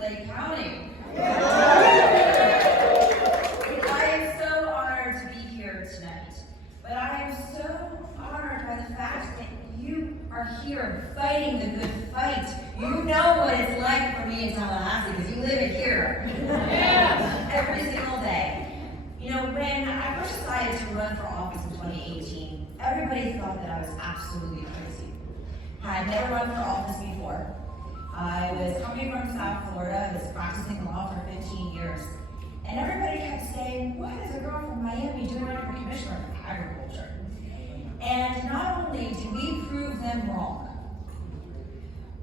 Lake County. I am so honored to be here tonight, but I am so honored by the fact that you are here fighting the good fight. You know what it's like for me in Tallahassee because you live it here. Every single day. You know, when I first decided to run for office in 2018, everybody thought that I was absolutely crazy. I had never run for office before. I was coming from South Florida, I was practicing law for 15 years, and everybody kept saying, what is a girl from Miami doing running for commissioner of agriculture? And not only did we prove them wrong,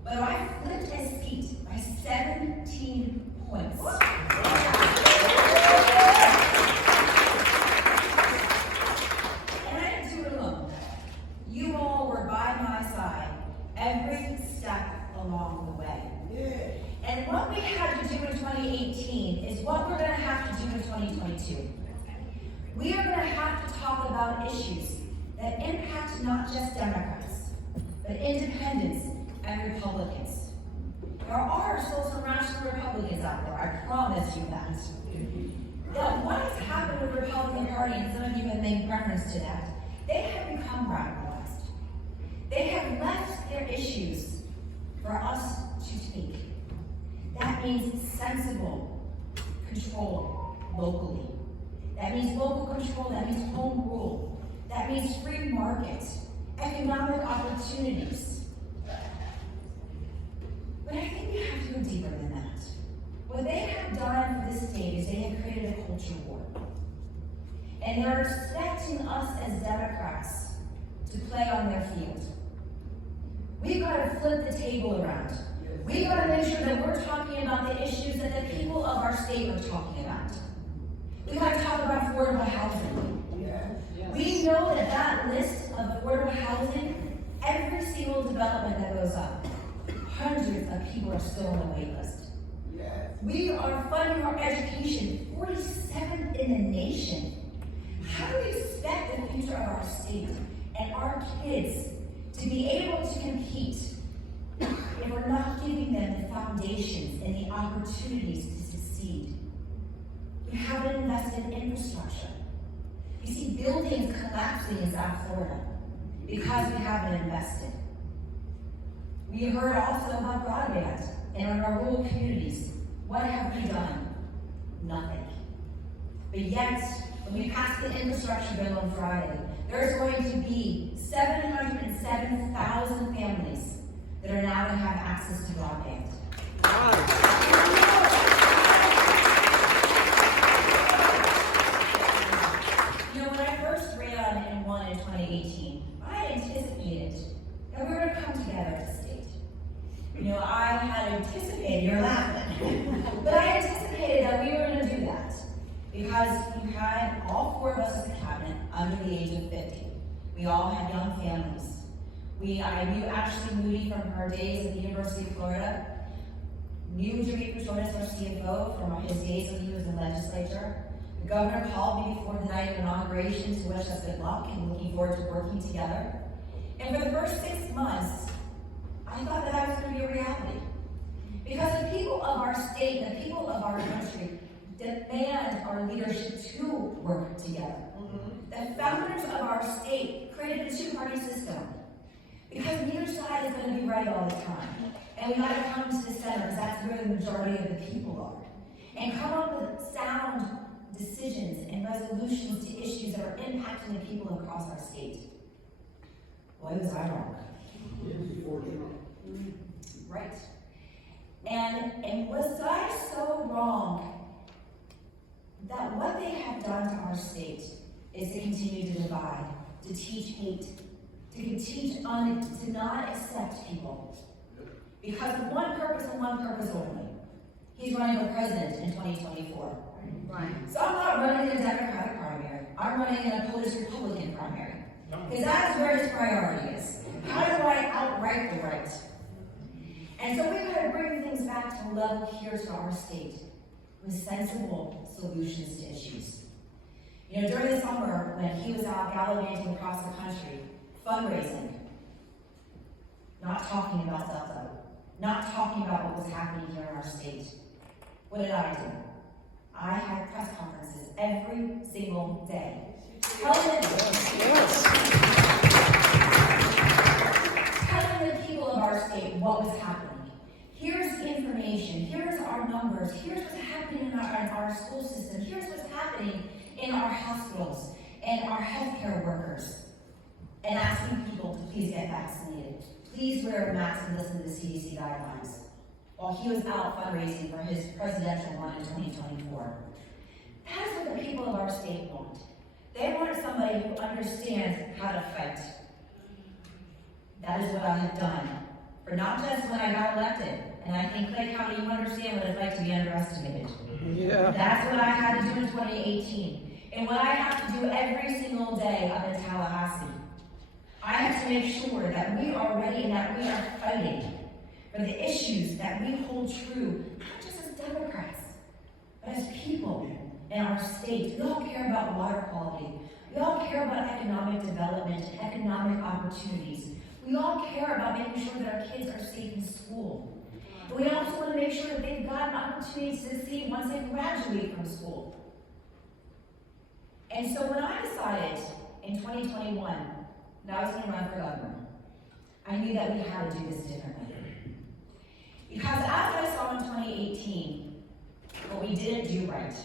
but I flipped a seat by 17 points. And I didn't do it alone. You all were by my side every step along the way. And what we had to do in 2018 is what we're going to have to do in 2022. We are going to have to talk about issues that impact not just Democrats, but independents and Republicans. There are still some rational Republicans out there, I promise you that. Now, what has happened with the Republican Party, and some of you have made reference to that, they have become radicalized. They have left their issues for us to take. That means sensible control locally. That means local control, that means home rule. That means free market, economic opportunities. But I think we have to go deeper than that. What they have done for this state is they have created a culture war. And they're expecting us as Democrats to play on their field. We've got to flip the table around. We've got to make sure that we're talking about the issues that the people of our state are talking about. We've got to talk about affordable housing. We know that that list of affordable housing, every single development that goes up, hundreds of people are still on the wait list. We are funding our education, 47th in the nation. How do we expect the future of our state and our kids to be able to compete if we're not giving them the foundations and the opportunities to succeed? We haven't invested in infrastructure. You see buildings collapsing in South Florida because we haven't invested. We heard also about broadband in our rural communities. What have we done? Nothing. But yet, when we pass the infrastructure bill on Friday, there's going to be 707,000 families that are now going to have access to broadband. You know, when I first ran and won in 2018, I anticipated that we were going to come together as a state. You know, I had anticipated, you're laughing, but I anticipated that we were going to do that because you had all four of us as a cabinet under the age of 50. We all had young families. I knew Ashley Moody from her days at the University of Florida, knew Jimmy Patronis, our CFO, from his days when he was in the legislature. The governor called me before the night of inauguration to wish us good luck and looking forward to working together. And for the first 6 months, I thought that that was going to be a reality. Because the people of our state, the people of our country, demand our leadership to work together. The founders of our state created a two-party system because neither side is going to be right all the time. And we got to come to the center because that's where the majority of the people are. And come up with sound decisions and resolutions to issues that are impacting the people across our state. Boy, was I wrong. Right. And was I so wrong that what they have done to our state is to continue to divide, to teach hate, to not accept people. Because of one purpose and one purpose only. He's running for president in 2024. Right. So I'm not running in a Democratic primary. I'm running in a Polish Republican primary. Because that's where his priority is. How do I outright the right? And so we've got to bring things back to a level here to our state with sensible solutions to issues. You know, during the summer, when he was out gallivanting across the country, fundraising, not talking about Delta, not talking about what was happening here in our state. What did I do? I had press conferences every single day. Telling the people of our state what was happening. Here's information, here's our numbers, here's what's happening in our school system, here's what's happening in our hospitals and our healthcare workers. And asking people to please get vaccinated. Please wear a mask and listen to the CDC guidelines. While he was out fundraising for his presidential run in 2024. That is what the people of our state want. They want somebody who understands how to fight. That is what I have done. For not just when I got elected, and I think Clay County, you understand what it's like to be underestimated. Yeah. That's what I had to do in 2018. And what I have to do every single day up in Tallahassee. I have to make sure that we are ready and that we are fighting for the issues that we hold true, not just as Democrats, but as people in our state. We all care about water quality. We all care about economic development and economic opportunities. We all care about making sure that our kids are safe in school. But we also want to make sure that they've got opportunities to succeed once they graduate from school. And so when I decided in 2021 that I was going to run for governor, I knew that we had to do this differently. Because as I saw in 2018, what we didn't do right.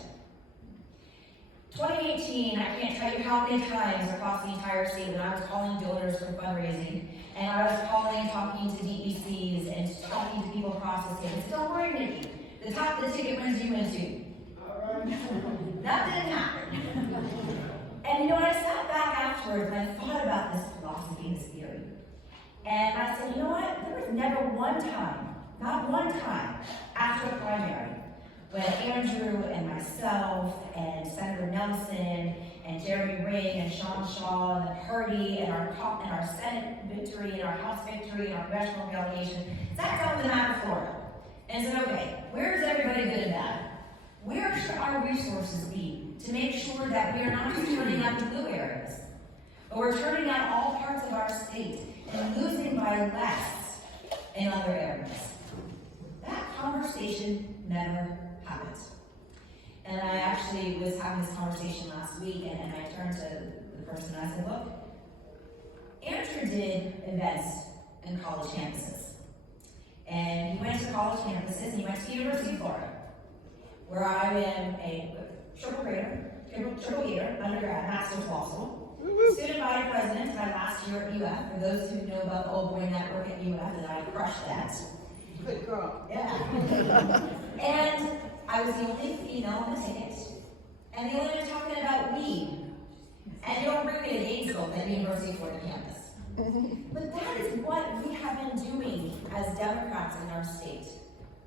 2018, I can't tell you how many times across the entire state when I was calling donors for fundraising, and I was calling and talking to DECs and talking to people across the state. Don't worry, Nikki. The top of the ticket wins you win too. That didn't happen. And when I sat back afterwards and I thought about this philosophy and this theory, and I said, you know what? There was never one time, not one time, after the primary, when Andrew and myself and Senator Nelson and Jeremy Ring and Sean Shaw and Purdy and our Senate victory and our House victory and our congressional delegation sat down with the map of Florida and said, okay, where's everybody good and bad? Where should our resources be to make sure that we are not just turning out the blue areas, but we're turning out all parts of our state and losing by less in other areas? That conversation never happened. And I actually was having this conversation last week, and I turned to the person and I said, look, Andrew did events in college campuses. And he went to college campuses, and he went to the University of Florida, where I am a triple gator, undergrad, master's law school, student body president my last year at UF. For those who know about the Old Boy Network at UF, and I crushed that. Good girl. Yeah. And I was the only female on the ticket. And they only were talking about weed. And you don't bring me to Gainesville at the University of Florida campus. But that is what we have been doing as Democrats in our state.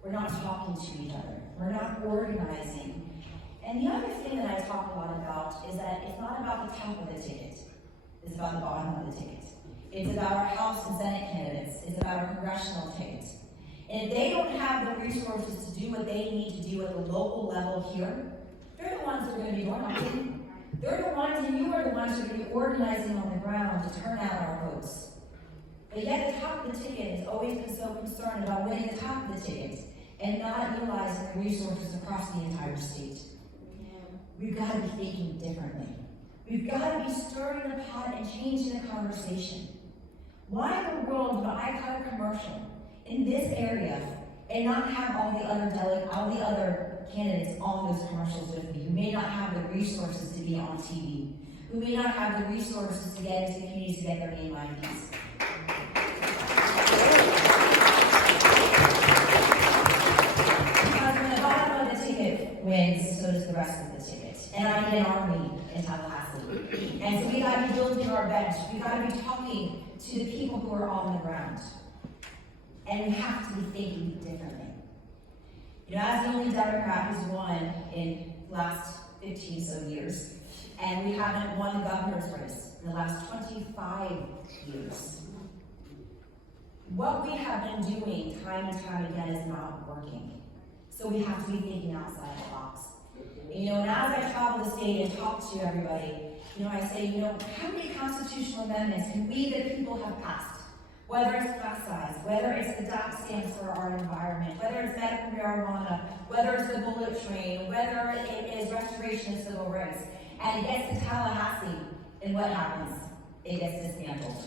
We're not talking to each other. We're not organizing. And the other thing that I talk a lot about is that it's not about the top of the ticket. It's about the bottom of the ticket. It's about our House and Senate candidates. It's about our congressional tickets. And if they don't have the resources to do what they need to do at the local level here, they're the ones that are going to be door knocking. They're the ones, and you are the ones who are going to be organizing on the ground to turn out our votes. But yet the top of the ticket has always been so concerned about winning the top of the ticket and not utilizing the resources across the entire state. We've got to be thinking differently. We've got to be stirring the pot and changing the conversation. Why in the world would I cut a commercial in this area and not have all the other candidates on those commercials with me, who may not have the resources to be on TV, who may not have the resources to get into the communities to get their name IDs? Because when the bottom of the ticket wins, so does the rest of the ticket. And I need an army in Tallahassee. And so we gotta be building our bench. We gotta be talking to the people who are on the ground. And we have to be thinking differently. You know, as the only Democrat who's won in the last 15 so years, and we haven't won the governor's race in the last 25 years. What we have been doing time and time again is not working. So we have to be thinking outside the box. You know, and as I travel the state and talk to everybody, you know, I say, you know, how many constitutional amendments can we, the people, have passed Whether it's class size, whether it's the DOC stands for our environment, whether it's medical marijuana, whether it's the bullet train, whether it is restoration of civil rights, and it gets to Tallahassee, and what happens? It gets dismantled.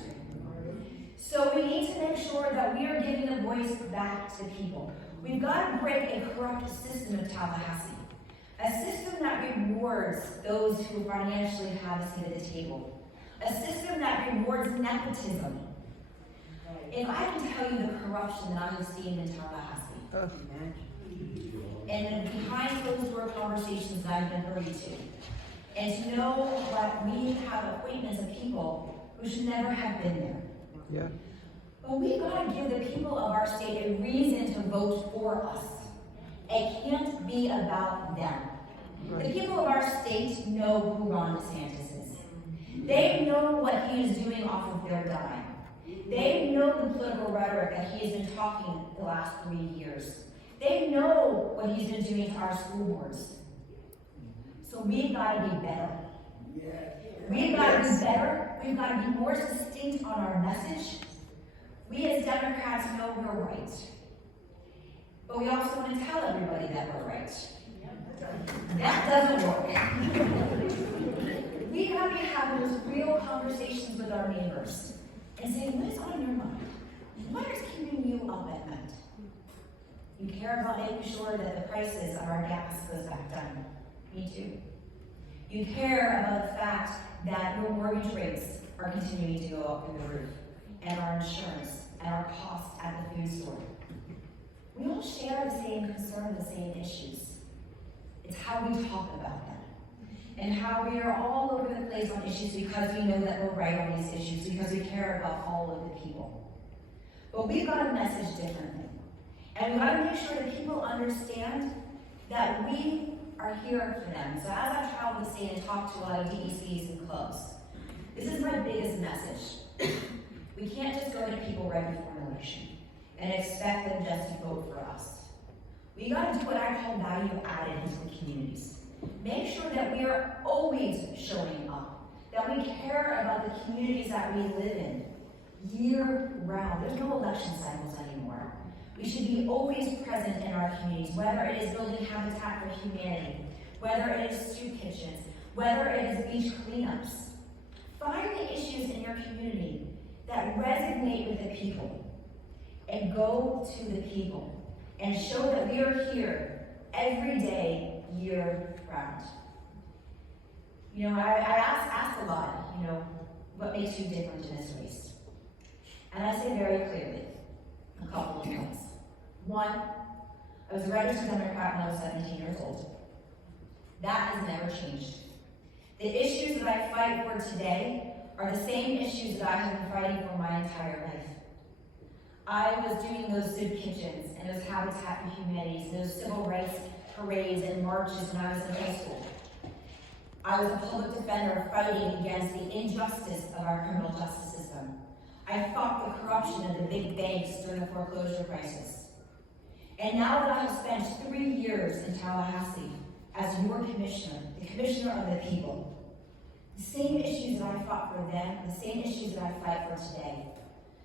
So we need to make sure that we are giving a voice back to people. We've got to break a corrupt system of Tallahassee. A system that rewards those who financially have a seat at the table. A system that rewards nepotism. If I can tell you the corruption that I have seen in Tallahassee, and the behind closed door conversations that I've been privy to, and to know that we have appointments of people who should never have been there. Yeah. But we've got to give the people of our state a reason to vote for us. It can't be about them. Right. The people of our state know who Ron DeSantis is. They know what he is doing off of their dime. They know the political rhetoric that he has been talking the last 3 years. They know what he's been doing to our school boards. So we've got to be better. We've got to be better. We've got to be more succinct on our message. We as Democrats know we're right. But we also want to tell everybody that we're right. That doesn't work. We got to be having those real conversations with our neighbors and saying, what is on your mind? What is keeping you up at night? You care about making sure that the prices of our gas goes back down. Me too. You care about the fact that your mortgage rates are continuing to go up through the roof, and our insurance, and our costs at the food store. We all share the same concern, the same issues. It's how we talk about them, and how we are all over the place on issues because we know that we're right on these issues, because we care about all of the people. But we've got to message differently. And we've got to make sure that people understand that we are here for them. So as I've traveled the state and talked to a lot of DECs and clubs, this is my biggest message. We can't just go to people right before an election and expect them just to vote for us. We got to do what I call value added into the communities. Make sure that we are always showing up, that we care about the communities that we live in year round. There's no election cycles anymore. We should be always present in our communities, whether it is building Habitat for Humanity, whether it is soup kitchens, whether it is beach cleanups. Find the issues in your community that resonate with the people, and go to the people, and show that we are here every day, year round. You know, I ask a lot, you know, what makes you different in this race? And I say very clearly, a couple of things. One, I was a registered Democrat when I was 17 years old. That has never changed. The issues that I fight for today are the same issues that I have been fighting for my entire life. I was doing those soup kitchens and those Habitat for Humanity, those civil rights parades and marches when I was in high school. I was a public defender fighting against the injustice of our criminal justice system. I fought the corruption of the big banks during the foreclosure crisis. And now that I have spent 3 years in Tallahassee as your commissioner, the commissioner of the people, the same issues that I fought for then, the same issues that I fight for today.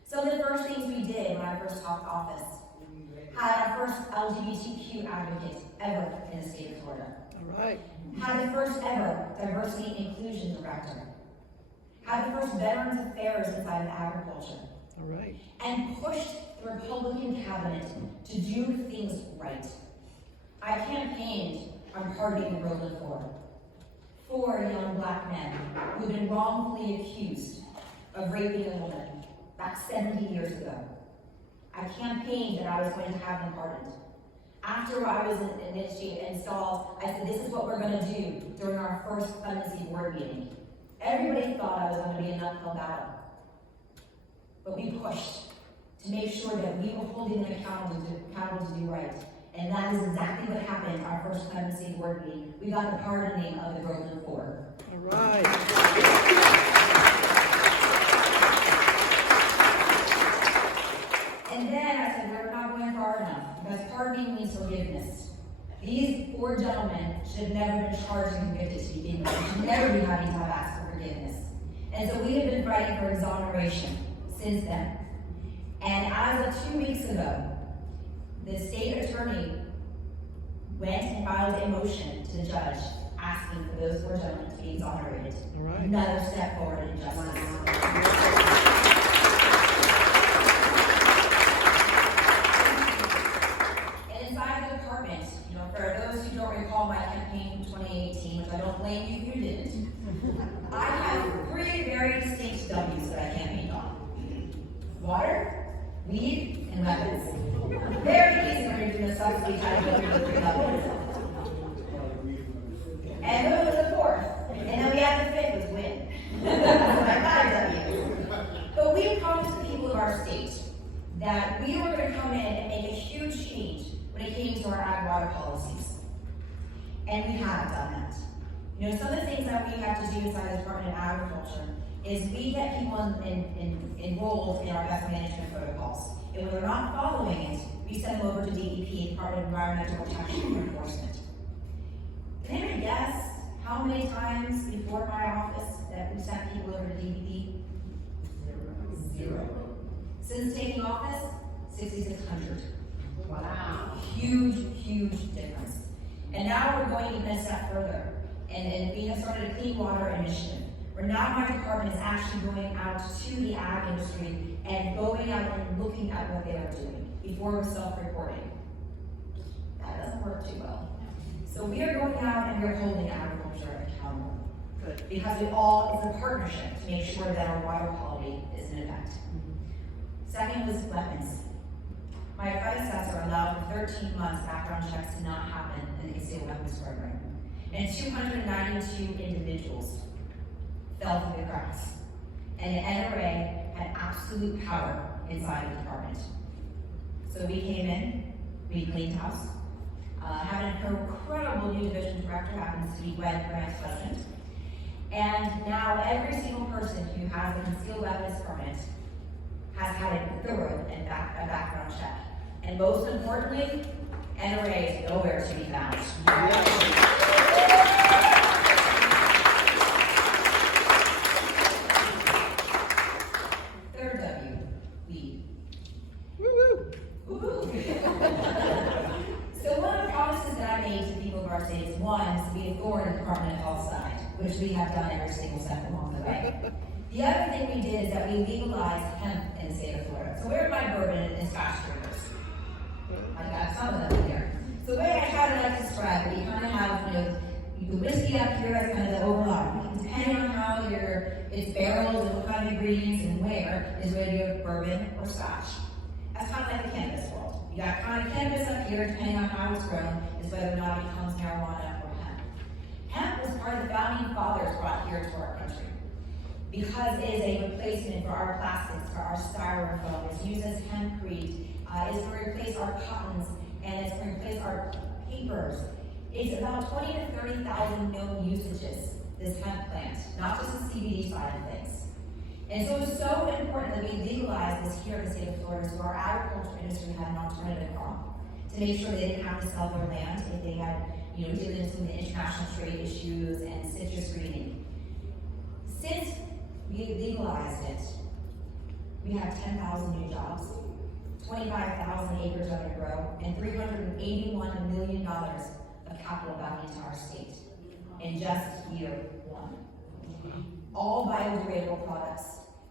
Some of the first things we did when I first took office, had our first LGBTQ advocate ever in the state of Florida. All right. Had the first ever diversity and inclusion director. Had the first Veterans Affairs inside of agriculture. All right. And pushed the Republican cabinet to do things right. I campaigned on pardoning the Groveland Four. 4 young black men who had been wrongfully accused of raping a woman back 70 years ago. I campaigned that I was going to have them pardoned. After I was installed, I said, this is what we're going to do during our first clemency board meeting. Everybody thought I was going to be an uphill battle. But we pushed to make sure that we were holding them accountable to do right. And that is exactly what happened at our first clemency board meeting. We got the pardoning of the Groveland Four. All right. And then I said, we're not going far enough, because pardoning means forgiveness. These 4 gentlemen should have never been charged and convicted to begin with. They should never be having to have asked for forgiveness. And so we have been fighting for exoneration since then. And as of 2 weeks ago, the state attorney went and filed a motion to the judge asking for those 4 gentlemen to be exonerated. All right. Another step forward in justice. And inside the department, for those who don't recall my campaign from 2018, which I don't blame you if you didn't, I have 3 very distinct W's that I campaigned on. Water, weed, and weapons. Very easy when you're doing a subsidy title of 3 W's. And then was the 4th. And then we had the 5th was win. That's my 5 W's. But we promised the people of our state that we were going to come in and make a huge change when it came to our ag water policies. And we haven't done that. Some of the things that we have to do inside the Department of Agriculture is we get people enrolled in our best management protocols. And when they're not following it, we send them over to DEP, Department of Environmental Protection and Enforcement. Can anyone guess how many times before my office that we sent people over to DEP? 0. Since taking office, 6,600. Wow. Huge, huge difference. And now we're going even a step further. And we have started a clean water initiative, where now my department is actually going out to the ag industry and going out and looking at what they are doing before we're self-reporting. That doesn't work too well. So we are going out and we're holding agriculture accountable. Good. Because it's a partnership to make sure that our water quality is in effect. Second was weapons. My predecessor allowed for 13 months background checks to not happen in the concealed weapons program. And 292 individuals fell through the cracks. And the NRA had absolute power inside the department. So we came in, we cleaned house, had an incredible new division director, happens to be Gwen, Grant's husband. And now every single person who has a concealed weapons permit has had a thorough and a background check. And most importantly, NRA is nowhere to be found. Third W, weed. Woo-woo. Woo-hoo. So one of the promises that I made to people of our state is one, is to be a thorn in the Department of Health side, which we have done every single step along the way. The other thing we did is that we legalized hemp in the state of Florida. So where are my bourbon and scotch drinkers? I got some of them here. So the way I try to like to describe it, you kind of have, the whiskey up here as kind of the overlap. Depending on how it's barreled and what kind of ingredients and where is whether you have bourbon or scotch. That's kind of like the cannabis world. You got kind of cannabis up here, depending on how it's grown, is whether or not it becomes marijuana or hemp. Hemp was part of the founding fathers brought here to our country because it is a replacement for our plastics, for our styrofoam. It's used as hempcrete. It's to replace our cottons, and it's to replace our papers. It's about 20 to 30,000 known usages, this hemp plant, not just the CBD side of things. And so it's so important that we legalize this here in the state of Florida so our agriculture industry had an alternative crop to make sure they didn't have to sell their land if they had, dealing with some of the international trade issues and citrus greening. Since we legalized it, we have 10,000 new jobs, 25,000 acres under grow, and $381 million of capital value to our state in just year 1. All biodegradable products.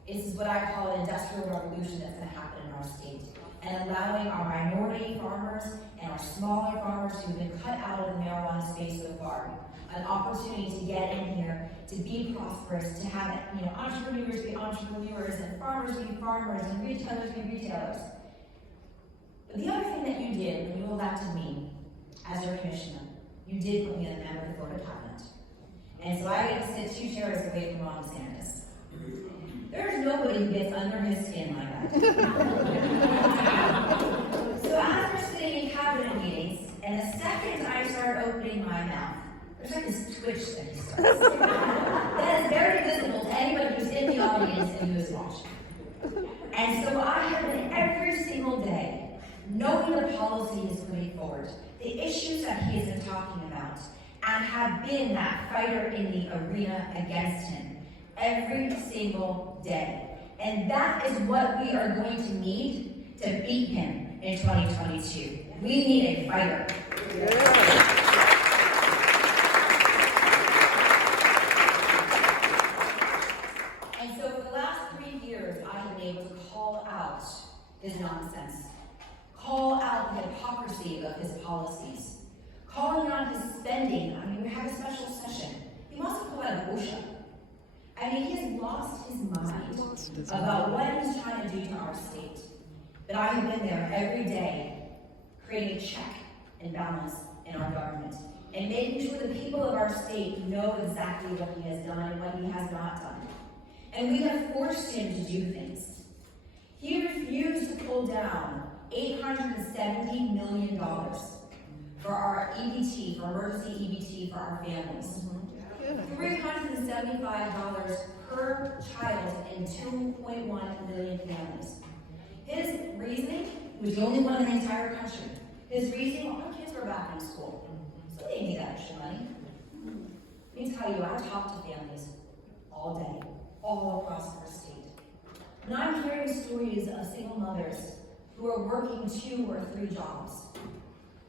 This is what I call an industrial revolution that's going to happen in our state, and allowing our minority farmers and our smaller farmers who've been cut out of the marijuana space so far an opportunity to get in here, to be prosperous, to have entrepreneurs be entrepreneurs, and farmers be farmers, and retailers be retailers. But the other thing that you did when you elected me as your commissioner, you did put me a member of the Florida cabinet. And so I get to sit 2 chairs away from Ron DeSantis. There's nobody who gets under his skin like that. So as we're sitting in cabinet meetings, and the second I start opening my mouth, there's like this twitch that he starts. That is very visible to anybody who's in the audience and who is watching. And so I have been every single day knowing the policy he's putting forward, the issues that he has been talking about, and have been that fighter in the arena against him every single day. And that is what we are going to need to beat him in 2022. We need a fighter. And so for the last 3 years, I have been able to call out his nonsense, call out the hypocrisy of his policies, calling out his spending. I mean, we had a special session. He wants to pull out of OSHA. I mean, he has lost his mind about what he's trying to do to our state. But I have been there every day, creating a check and balance in our government, and making sure the people of our state know exactly what he has done and what he has not done. And we have forced him to do things. He refused to pull down $870 million for our EBT, for emergency EBT for our families. $375 per child in 2.1 million families. His reasoning, he was the only one in the entire country. His reasoning, well, our kids were back in school, so they need that extra money. Let me tell you, I talk to families all day, all across our state. And I'm hearing stories of single mothers who are working 2 or 3 jobs,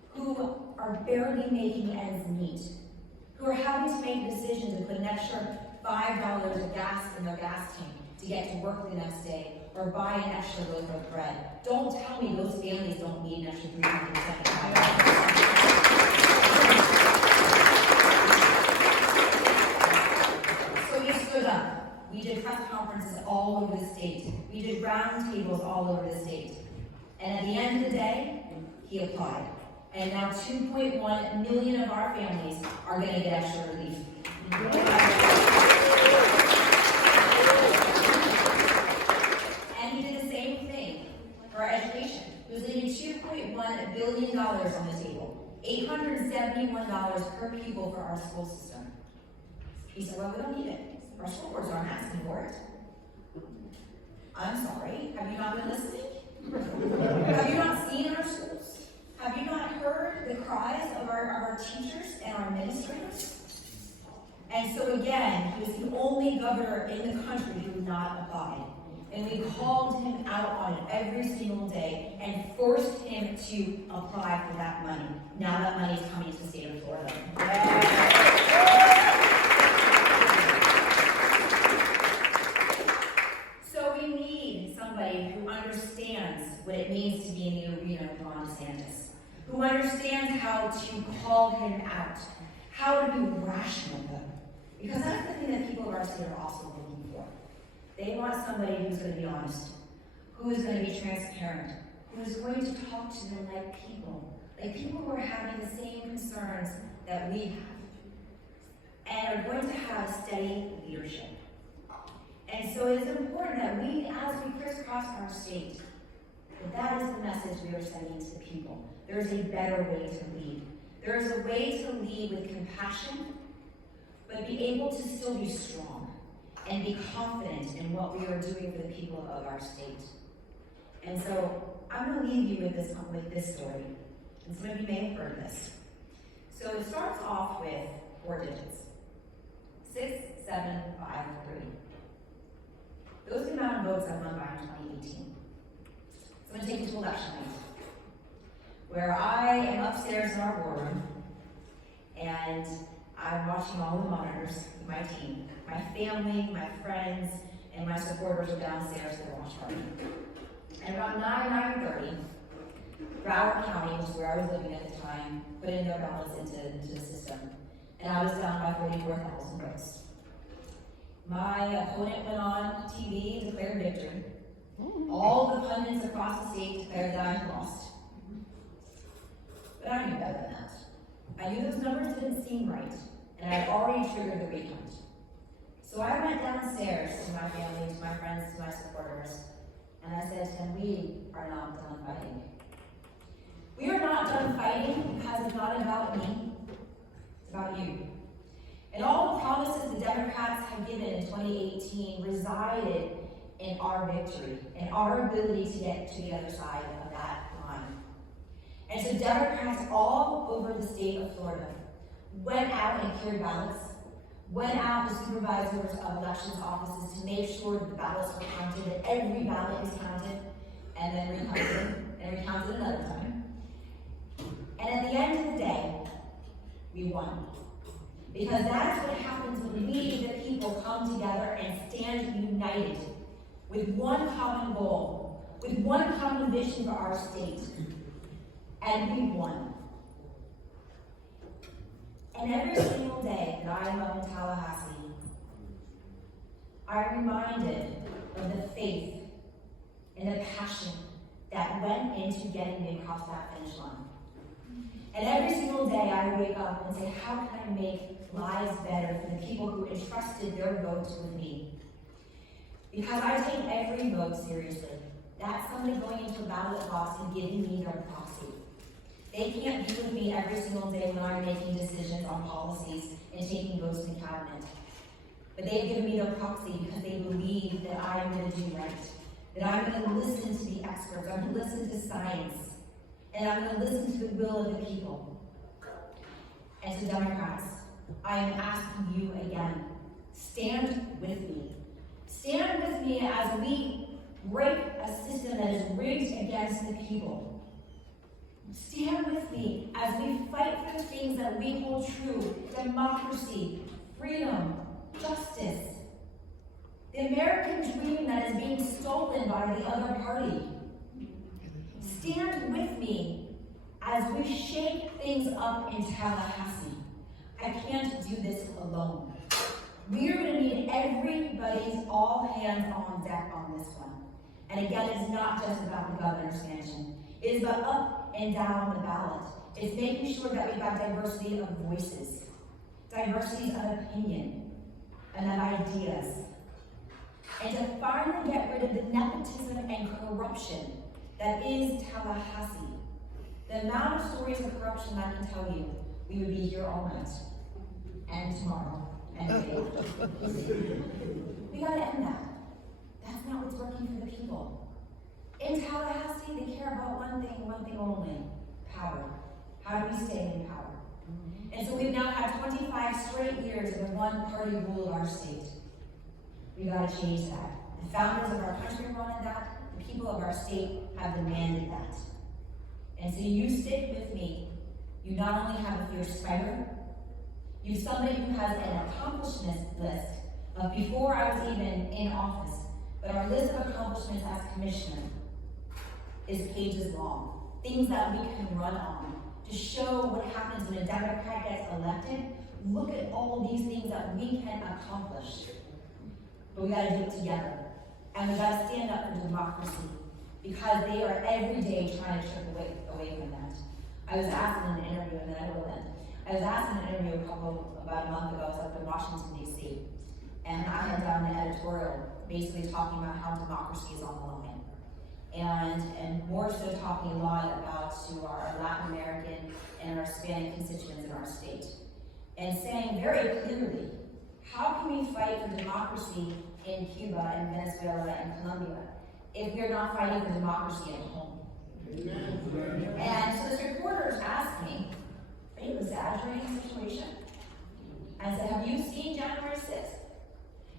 who are barely making ends meet, who are having to make a decision to put an extra $5 of gas in their gas tank to get to work the next day, or buy an extra loaf of bread. Don't tell me those families don't need an extra $375. So we stood up. We did press conferences all over the state. We did round tables all over the state. And at the end of the day, he applied. And now 2.1 million of our families are going to get extra relief. And he did the same thing for our education. He was leaving $2.1 billion on the table, $871 per pupil for our school system. He said, well, we don't need it. Our school boards aren't asking for it. I'm sorry, have you not been listening? Have you not seen our schools? Have you not heard the cries of our teachers and our administrators? And so again, he was the only governor in the country who did not apply. And we called him out on it every single day and forced him to apply for that money. Now that money is coming to the state of Florida. So we need somebody who understands what it means to be in the arena of Ron DeSantis, who understands how to call him out, how to be rational though. Because that's the thing that people of our state are also looking for. They want somebody who's going to be honest, who is going to be transparent, who is going to talk to them like people who are having the same concerns that we have, and are going to have steady leadership. And so it is important that we, as we crisscross our state, that is the message we are sending to the people. There is a better way to lead. There is a way to lead with compassion, but be able to still be strong and be confident in what we are doing for the people of our state. And so I'm going to leave you with this story. And some of you may have heard this. So it starts off with 4 digits. 6, 7, 5, 3. Those are the amount of votes I won by in 2018. So I'm going to take you to election night, where I am upstairs in our war room, and I'm watching all the monitors with my team. My family, my friends, and my supporters are downstairs for the watch party. And about 9:30, Broward County, which is where I was living at the time, put in their ballots into the system. And I was down by 44,000 votes. My opponent went on TV and declared victory. All the pundits across the state declared that I had lost. But I knew better than that. I knew those numbers didn't seem right, and I had already triggered the recount. So I went downstairs to my family, to my friends, to my supporters, and I said to them, we are not done fighting. We are not done fighting because it's not about me, it's about you. And all the promises the Democrats had given in 2018 resided in our victory, and our ability to get to the other side of that line. And so Democrats all over the state of Florida went out and carried ballots, went out to supervisors of elections offices to make sure that the ballots were counted, that every ballot was counted, and then recounted, and recounted another time. And at the end of the day, we won. Because that is what happens when we, the people, come together and stand united with one common goal, with one common vision for our state. And we won. And every single day that I am up in Tallahassee, I'm reminded of the faith and the passion that went into getting me across that finish line. And every single day I wake up and say, how can I make lives better for the people who entrusted their votes with me? Because I take every vote seriously. That's somebody going into a ballot box and giving me their proxy. They can't be with me every single day when I'm making decisions on policies and taking votes in the cabinet. But they've given me their proxy because they believe that I'm going to do right, that I'm going to listen to the experts, I'm going to listen to science, and I'm going to listen to the will of the people. And so Democrats, I am asking you again, stand with me. Stand with me as we break a system that is rigged against the people. Stand with me as we fight for the things that we hold true: democracy, freedom, justice. The American dream that is being stolen by the other party. Stand with me as we shake things up in Tallahassee. I can't do this alone. We are going to need everybody's all hands on deck on this one. And again, it's not just about the governor's mansion. It is about up and down the ballot. It's making sure that we've got diversity of voices, diversity of opinion, and of ideas. And to finally get rid of the nepotism and corruption that is Tallahassee. The amount of stories of corruption I can tell you, we would be here all night, and tomorrow, and the day after. We gotta end that. That's not what's working for the people. In Tallahassee, they care about one thing only: power. How do we stay in power? And so we've now had 25 straight years of a one-party rule of our state. We gotta change that. The founders of our country wanted that. The people of our state have demanded that. And so you stick with me. You not only have a fierce fighter, you somebody who has an accomplishment list of before I was even in office, but our list of accomplishments as commissioner is pages long. Things that we can run on to show what happens when a Democrat gets elected. Look at all these things that we can accomplish. But we gotta do it together. And we gotta stand up for democracy, because they are every day trying to chip away from that. I was asked in an interview, and then I will end. I was asked in an interview about a month ago. I was up in Washington, D.C., and I had done an editorial basically talking about how democracy is on the line. And more so talking a lot about to our Latin American and our Hispanic constituents in our state. And saying very clearly, how can we fight for democracy in Cuba and Venezuela and Colombia if we're not fighting for democracy at home? Amen. And so this reporter asked me, are you exaggerating the situation? I said, have you seen January 6th?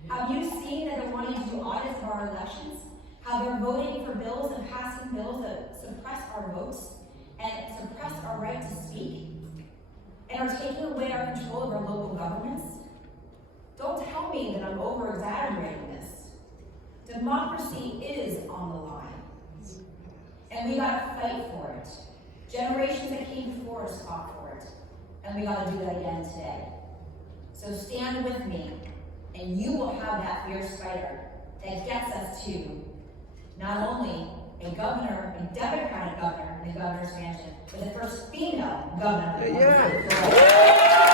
Have you seen that they're wanting to do audits of our elections? How they're voting for bills and passing bills that suppress our votes and suppress our right to speak and are taking away our control of our local governments? Don't tell me that I'm over-exaggerating this. Democracy is on the line. And we gotta fight for it. Generations that came before us fought for it. And we gotta do that again today. So stand with me, and you will have that fierce fighter that gets us to not only a governor, a Democratic governor in the governor's mansion, but the first female governor. Yeah.